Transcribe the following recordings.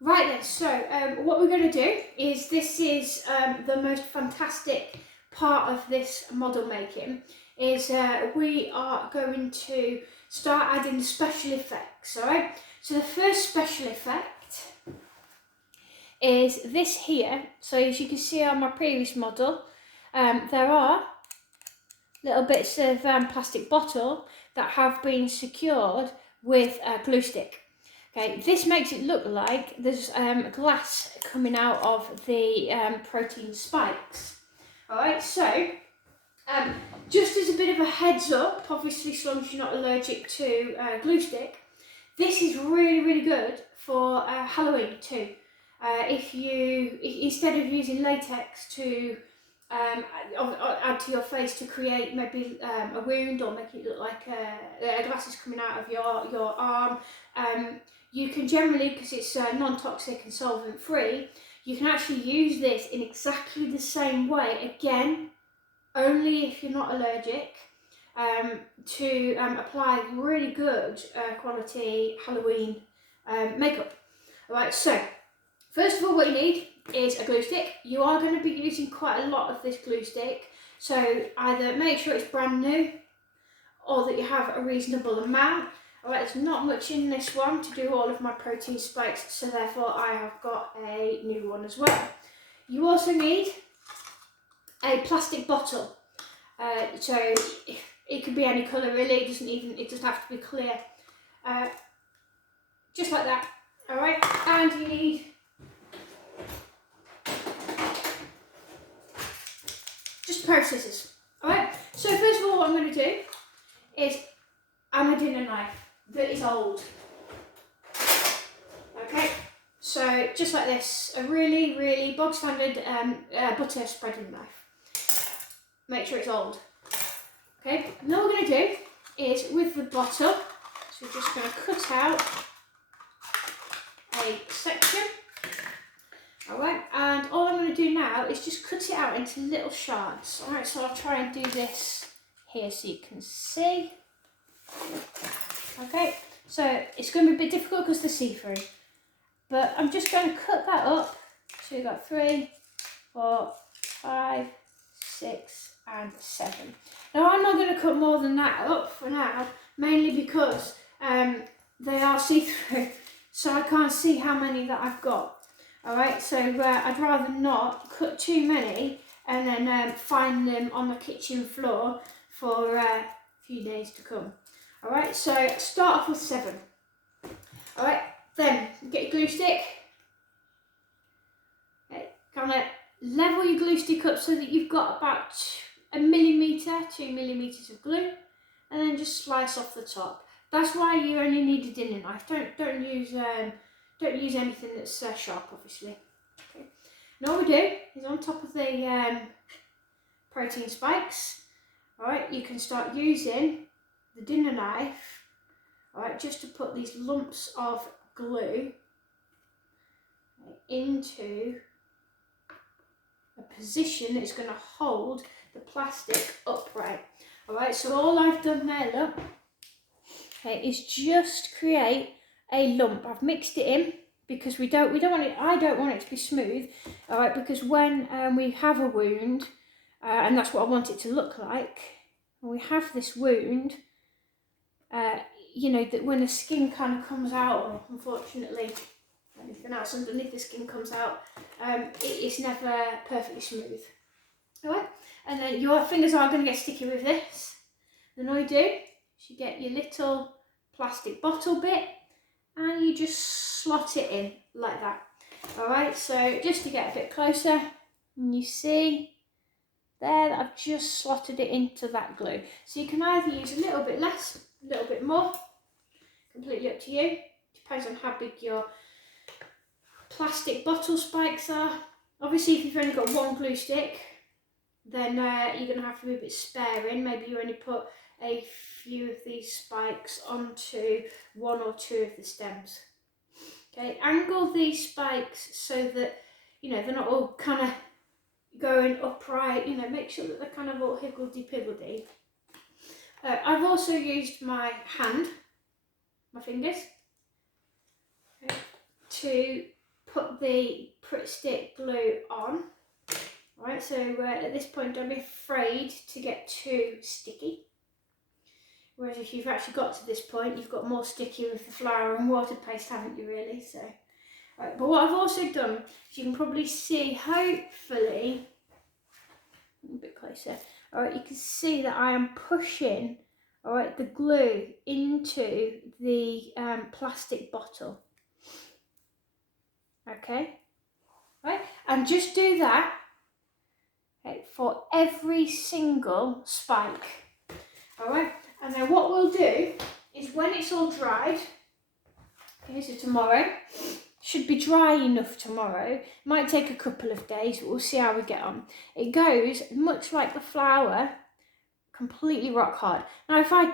Right then, so what we're going to do is, this is the most fantastic part of this model making, is we are going to start adding special effects, alright? So the first special effect is this here. So as you can see on my previous model, there are little bits of plastic bottle that have been secured with a glue stick. Okay, this makes it look like there's glass coming out of the protein spikes. Alright, so just as a bit of a heads up, obviously as long as you're not allergic to glue stick, this is really, really good for Halloween too. If you, instead of using latex to add to your face to create maybe a wound or make it look like a glass is coming out of your arm, you can generally, because it's non-toxic and solvent free, you can actually use this in exactly the same way, again, only if you're not allergic, to apply really good quality Halloween makeup. Alright, so first of all what you need is a glue stick. You are going to be using quite a lot of this glue stick, so either make sure it's brand new or that you have a reasonable amount. Alright, there's not much in this one to do all of my protein spikes, so therefore I have got a new one as well. You also need a plastic bottle. So it could be any colour really, it doesn't have to be clear. Just like that. Alright, and you need just a pair of scissors. Alright, so first of all what I'm going to do is I'm a dinner knife that is old. Okay, so just like this, a really, really bog standard butter spreading knife. Make sure it's old. Okay, now what we're going to do is with the bottle, so we're just going to cut out a section. Alright, and all I'm going to do now is just cut it out into little shards. Alright, so I'll try and do this here so you can see. Okay, so it's going to be a bit difficult because they're see-through, but I'm just going to cut that up. So we've got 3, 4, 5, 6 and 7. Now I'm not going to cut more than that up for now, mainly because they are see-through, so I can't see how many that I've got. Alright, so I'd rather not cut too many and then find them on the kitchen floor for a few days to come. Alright, so start off with 7. Alright, then get your glue stick. Okay, kind of level your glue stick up so that you've got about 1 millimetre, 2 millimetres of glue, and then just slice off the top. That's why you only need a dinner knife. Don't use anything that's sharp, obviously. Okay. Now what we do is on top of the protein spikes, alright, you can start using the dinner knife, alright, just to put these lumps of glue into a position that's going to hold the plastic upright. Alright, so all I've done there, look, okay, is just create a lump. I've mixed it in because we don't want it, I don't want it to be smooth, alright, because when we have a wound, and that's what I want it to look like, when we have this wound, you know, that when the skin kind of comes out, or unfortunately anything else underneath the skin comes out, it's never perfectly smooth. Alright, and then your fingers are going to get sticky with this. Then all you do is you get your little plastic bottle bit and you just slot it in like that. Alright, so just to get a bit closer, and you see there that I've just slotted it into that glue. So you can either use a little bit less, a little bit more, completely up to you. Depends on how big your plastic bottle spikes are. Obviously if you've only got one glue stick, then you're going to have to be a bit sparing. Maybe you only put a few of these spikes onto 1 or 2 of the stems. Okay, angle these spikes so that, you know, they're not all kind of going upright, you know, make sure that they're kind of all higgledy-piggledy. I've also used my hand, my fingers, okay, to put the Pritt Stick glue on. Alright, so at this point don't be afraid to get too sticky. Whereas if you've actually got to this point, you've got more sticky with the flour and water paste, haven't you really? So, right, but what I've also done, as you can probably see, hopefully, a bit closer, alright, you can see that I am pushing, alright, the glue into the plastic bottle. Okay, right, and just do that, okay, for every single spike. Alright, and then what we'll do is when it's all dried, okay, so tomorrow, should be dry enough tomorrow, might take a couple of days, but we'll see how we get on. It goes much like the flour, completely rock hard. Now if I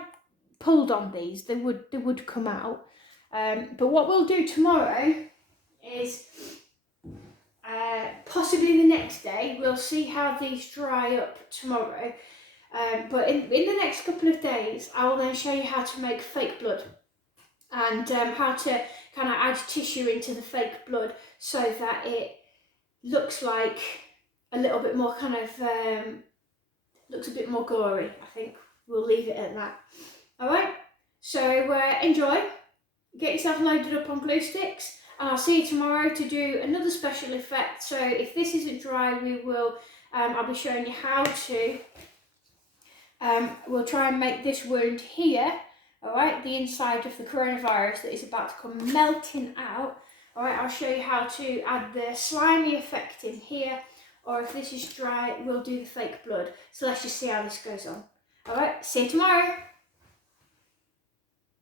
pulled on these, they would come out, but what we'll do tomorrow is possibly the next day, we'll see how these dry up tomorrow. But in the next couple of days, I will then show you how to make fake blood and how to kind of add tissue into the fake blood so that it looks like a little bit more kind of, looks a bit more gory. I think we'll leave it at that. Alright, so enjoy, get yourself loaded up on glue sticks, and I'll see you tomorrow to do another special effect. So if this isn't dry, we will, I'll be showing you how to we'll try and make this wound here, alright, the inside of the coronavirus that is about to come melting out. Alright, I'll show you how to add the slimy effect in here, or if this is dry, we'll do the fake blood. So let's just see how this goes on. Alright, see you tomorrow.